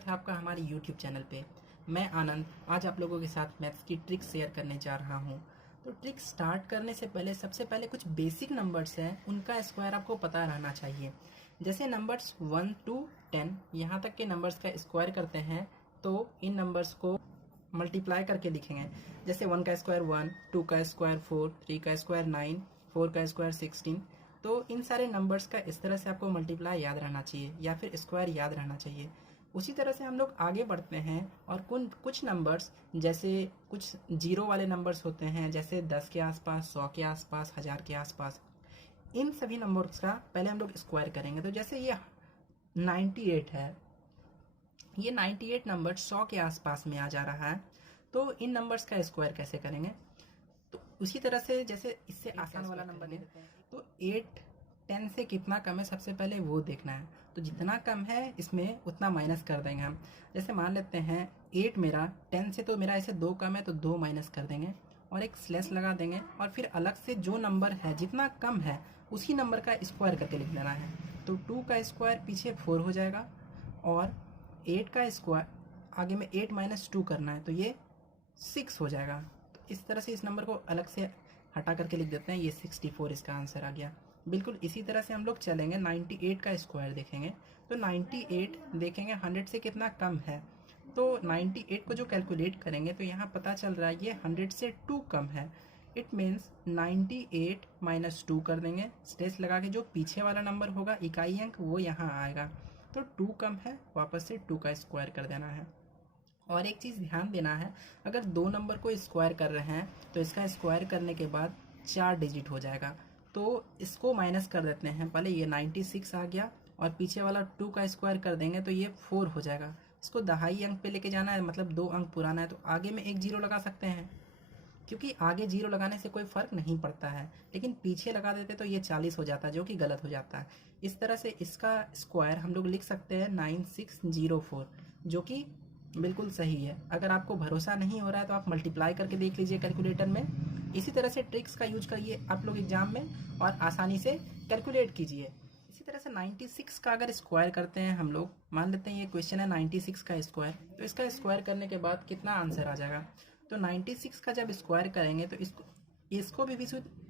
स्वागत है आपका हमारे YouTube चैनल पे। मैं आनंद आज आप लोगों के साथ मैथ्स की ट्रिक शेयर करने जा रहा हूँ। तो ट्रिक स्टार्ट करने से पहले सबसे पहले कुछ बेसिक नंबर्स हैं, उनका स्क्वायर आपको पता रहना चाहिए। जैसे नंबर्स 1 to 10 यहाँ तक के नंबर्स का स्क्वायर करते हैं तो इन नंबर्स को मल्टीप्लाई करके लिखेंगे। जैसे 1 का स्क्वायर 1, 2 का स्क्वायर 4, 3 का स्क्वायर 9, 4 का स्क्वायर 16। तो इन सारे नंबर्स का इस तरह से आपको मल्टीप्लाई याद रहना चाहिए या फिर स्क्वायर याद रहना चाहिए। उसी तरह से हम लोग आगे बढ़ते हैं और कुछ नंबर्स जैसे कुछ जीरो वाले नंबर्स होते हैं, जैसे 10 के आसपास, 100 के आसपास, 1000 के आसपास। इन सभी नंबर्स का पहले हम लोग स्क्वायर करेंगे। तो जैसे ये 98 है, ये 98 नंबर 100 के आसपास में आ जा रहा है, तो इन नंबर्स का स्क्वायर कैसे करेंगे? तो उसी तरह से जैसे इससे आसान वाला नंबर ले लेते हैं। तो 8 10 से कितना कम है सबसे पहले वो देखना है। तो जितना कम है इसमें उतना माइनस कर देंगे हम। जैसे मान लेते हैं 8 मेरा 10 से, तो मेरा ऐसे 2 कम है तो 2 माइनस कर देंगे और एक स्लैश लगा देंगे और फिर अलग से जो नंबर है जितना कम है उसी नंबर का स्क्वायर करके लिख लेना है। तो 2 का स्क्वायर पीछे 4 हो जाएगा और 8 का स्क्वायर आगे में 8 माइनस 2 करना है तो ये 6 हो जाएगा। तो इस तरह से इस नंबर को अलग से हटा करके लिख देते हैं, ये 64 इसका आंसर आ गया। बिल्कुल इसी तरह से हम लोग चलेंगे, 98 का स्क्वायर देखेंगे। तो 98 देखेंगे 100 से कितना कम है, तो 98 को जो कैलकुलेट करेंगे तो यहाँ पता चल रहा है ये 100 से 2 कम है। इट मीन्स 98 माइनस 2 कर देंगे, स्टेज लगा के जो पीछे वाला नंबर होगा इकाई अंक वो यहाँ आएगा। तो 2 कम है, वापस से 2 का स्क्वायर कर देना है। और एक चीज़ ध्यान देना है, अगर दो नंबर को स्क्वायर कर रहे हैं तो इसका स्क्वायर करने के बाद 4 डिजिट हो जाएगा। तो इसको माइनस कर देते हैं, पहले ये 96 आ गया और पीछे वाला 2 का स्क्वायर कर देंगे तो ये 4 हो जाएगा। इसको दहाई अंक पे लेके जाना है, मतलब 2 अंक पुराना है, तो आगे में एक जीरो लगा सकते हैं, क्योंकि आगे जीरो लगाने से कोई फ़र्क नहीं पड़ता है, लेकिन पीछे लगा देते तो ये 40 हो जाता है, जो कि गलत हो जाता है। इस तरह से इसका स्क्वायर हम लोग लिख सकते हैं 9604, जो कि बिल्कुल सही है। अगर आपको भरोसा नहीं हो रहा है तो आप मल्टीप्लाई करके देख लीजिए कैलकुलेटर में। इसी तरह से ट्रिक्स का यूज करिए आप लोग एग्जाम में और आसानी से कैलकुलेट कीजिए। इसी तरह से 96 का अगर स्क्वायर करते हैं हम लोग, मान लेते हैं ये क्वेश्चन है 96 का स्क्वायर, तो इसका स्क्वायर करने के बाद कितना आंसर आ जाएगा? तो 96 का जब स्क्वायर करेंगे तो इसको भी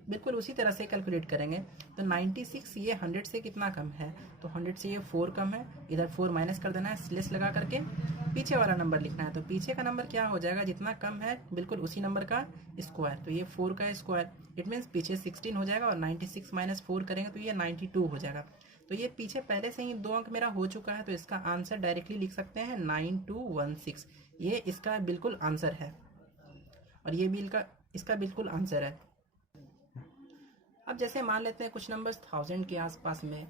बिल्कुल उसी तरह से कैलकुलेट करेंगे। तो 96 ये 100 से कितना कम है, तो 100 से ये 4 कम है, इधर 4 माइनस कर देना है, स्लेस लगा करके पीछे वाला नंबर लिखना है। तो पीछे का नंबर क्या हो जाएगा, जितना कम है बिल्कुल उसी नंबर का स्क्वायर। तो ये 4 का स्क्वायर, इट मीन्स पीछे 16 हो जाएगा और 96 माइनस 4 करेंगे तो ये 92 हो जाएगा। तो ये पीछे पहले से ही 2 अंक मेरा हो चुका है, तो इसका आंसर डायरेक्टली लिख सकते हैं 9216। ये इसका बिल्कुल आंसर है और ये भी इसका बिल्कुल आंसर है। अब जैसे मान लेते हैं कुछ नंबर्स 1000 के आसपास में,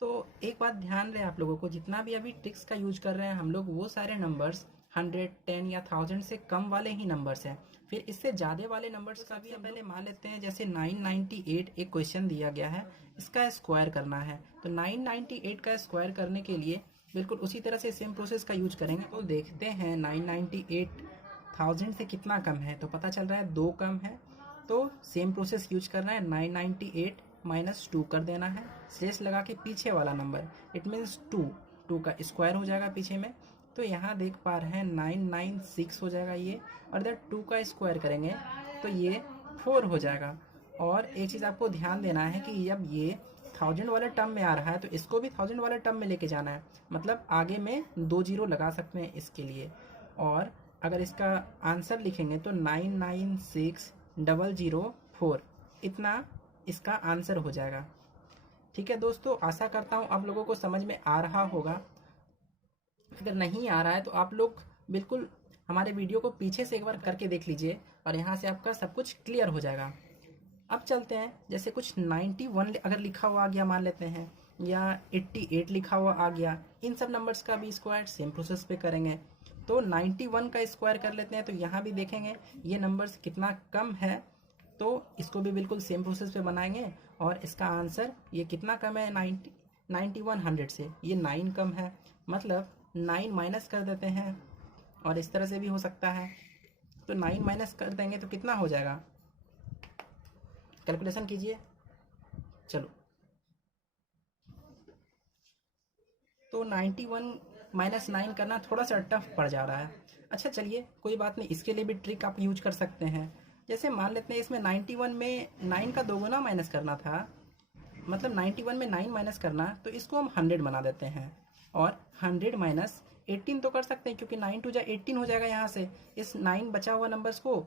तो एक बात ध्यान रहे आप लोगों को, जितना भी अभी ट्रिक्स का यूज कर रहे हैं हम लोग, वो सारे नंबर्स 100, 10 या 1000 से कम वाले ही नंबर्स हैं। फिर इससे ज़्यादा वाले नंबर्स का भी पहले मान लेते हैं। जैसे 998 एक क्वेश्चन दिया गया है, इसका स्क्वायर करना है। तो 998 का स्क्वायर करने के लिए बिल्कुल उसी तरह से सेम प्रोसेस का यूज करेंगे। तो देखते हैं 998 1000 से कितना कम है, तो पता चल रहा है 2 कम है। तो सेम प्रोसेस यूज करना है, 998 माइनस 2 कर देना है, शेष लगा के पीछे वाला नंबर, इट मीन्स 2 का स्क्वायर हो जाएगा पीछे में। तो यहाँ देख पा रहे हैं 996 हो जाएगा ये, और इधर 2 का स्क्वायर करेंगे तो ये 4 हो जाएगा। और एक चीज़ आपको ध्यान देना है कि जब ये 1000 वाले टर्म में आ रहा है तो इसको भी 1000 वाले टर्म में लेके जाना है, मतलब आगे में 2 जीरो लगा सकते हैं इसके लिए। और अगर इसका आंसर लिखेंगे तो 996004, इतना इसका आंसर हो जाएगा। ठीक है दोस्तों, आशा करता हूँ आप लोगों को समझ में आ रहा होगा। अगर नहीं आ रहा है तो आप लोग बिल्कुल हमारे वीडियो को पीछे से एक बार करके देख लीजिए और यहाँ से आपका सब कुछ क्लियर हो जाएगा। अब चलते हैं, जैसे कुछ 91 अगर लिखा हुआ आ गया मान लेते हैं, या 88 लिखा हुआ आ गया, इन सब नंबर्स का भी स्क्वायर सेम प्रोसेस पे करेंगे। तो 91 का स्क्वायर कर लेते हैं, तो यहाँ भी देखेंगे ये नंबर्स कितना कम है, तो इसको भी बिल्कुल सेम प्रोसेस पे बनाएंगे और इसका आंसर ये कितना कम है 9100 से, ये 9 कम है, मतलब 9 माइनस कर देते हैं। और इस तरह से भी हो सकता है, तो 9 माइनस कर देंगे तो कितना हो जाएगा, कैलकुलेशन कीजिए। चलो, तो 91 -9 करना थोड़ा सा टफ पड़ जा रहा है। अच्छा चलिए कोई बात नहीं, इसके लिए भी ट्रिक आप यूज कर सकते हैं। जैसे मान लेते हैं इसमें 91 में 9 का दोगुना माइनस करना था, मतलब 91 में 9 माइनस करना, तो इसको हम 100 बना देते हैं। और 100 माइनस 18 तो कर सकते हैं, क्योंकि 9 टू जा 18 हो जाएगा। यहाँ से इस 9 बचा हुआ नंबर्स को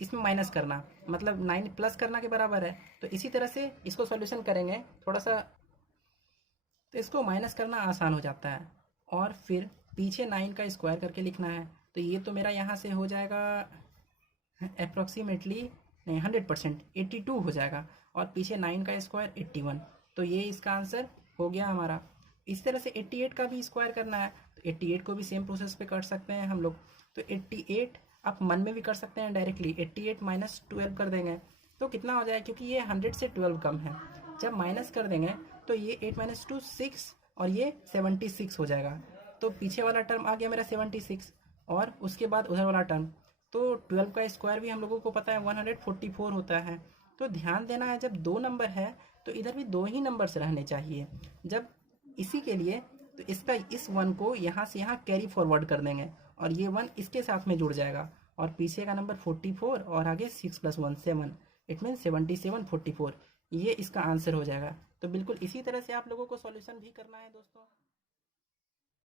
इसमें माइनस करना, मतलब 9 प्लस करना के बराबर है। तो इसी तरह से इसको सॉल्यूशन करेंगे थोड़ा सा, तो इसको माइनस करना आसान हो जाता है। और फिर पीछे 9 का स्क्वायर करके लिखना है। तो ये तो मेरा यहाँ से हो जाएगा अप्रॉक्सीमेटली, नहीं 100%, 82 हो जाएगा। और पीछे 9 का स्क्वायर 81, तो ये इसका आंसर हो गया हमारा। इस तरह से 88 का भी स्क्वायर करना है, तो 88 को भी सेम प्रोसेस पे कर सकते हैं हम लोग। तो 88 आप मन में भी कर सकते हैं डायरेक्टली, 88 माइनस 12 कर देंगे तो कितना हो जाएगा, क्योंकि ये 100 से 12 कम है। जब माइनस कर देंगे तो ये 8 माइनस 2 6 और ये 76 हो जाएगा। तो पीछे वाला टर्म आ गया मेरा 76, और उसके बाद उधर वाला टर्म। तो 12 का स्क्वायर भी हम लोगों को पता है 144 होता है। तो ध्यान देना है, जब दो नंबर है तो इधर भी दो ही नंबर्स रहने चाहिए। जब इसी के लिए तो इसका इस 1 को यहाँ से यहाँ कैरी फॉरवर्ड कर देंगे, और ये 1 इसके साथ में जुड़ जाएगा। और पीछे का नंबर 44 और आगे 6 + 1 7, इट मीन 77 44, ये इसका आंसर हो जाएगा। तो बिल्कुल इसी तरह से आप लोगों को सॉल्यूशन भी करना है दोस्तों।